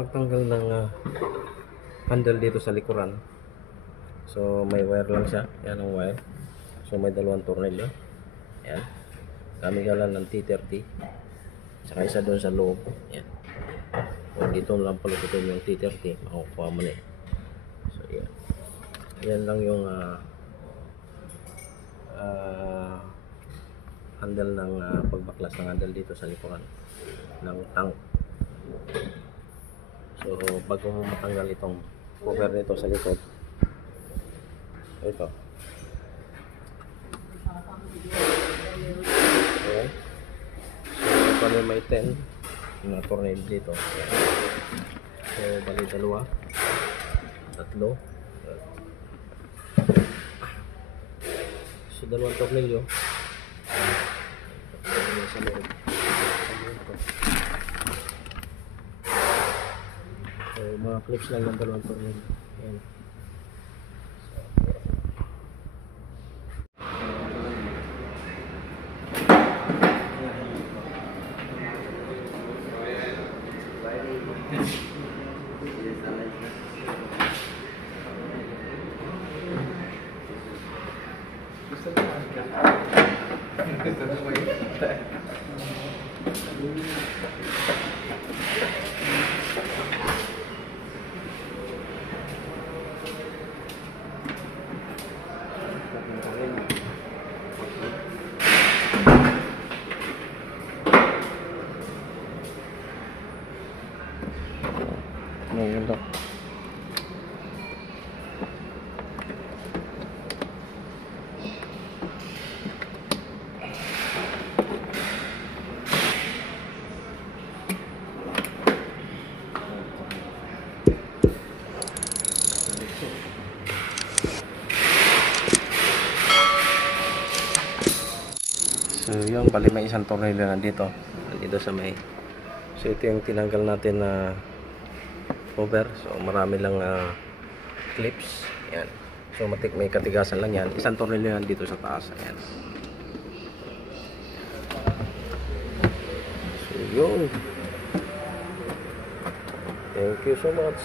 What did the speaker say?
pagtanggal ng handle dito sa likuran. So may wire lang siya, yan ang wire. So may dalawang tornilyo, yan. Gamit ka lang ng T30, saka isa doon sa loob, yan. Kung dito lang palututin yung T30, makukuha mo na. So yan, yan lang yung handle ng pagbaklas ng handle dito sa likuran ng tank. So bago mo matanggal itong cover nito sa likod, ito, okay. So bali may 10 na tornilyo dito. So bali dalawa, tatlo, so dalawang tornilyo sa loob. So mga clips lang ng dalawang tornilyo. Ayan. Ganda. So yung bali may isang tornilyo nandito sa may, so ito yung tinanggal natin na cover. So marami lang clips, yan. So may katigasan lang yan. Isang tornilyo yan dito sa taas, yan. So yun, thank you so much.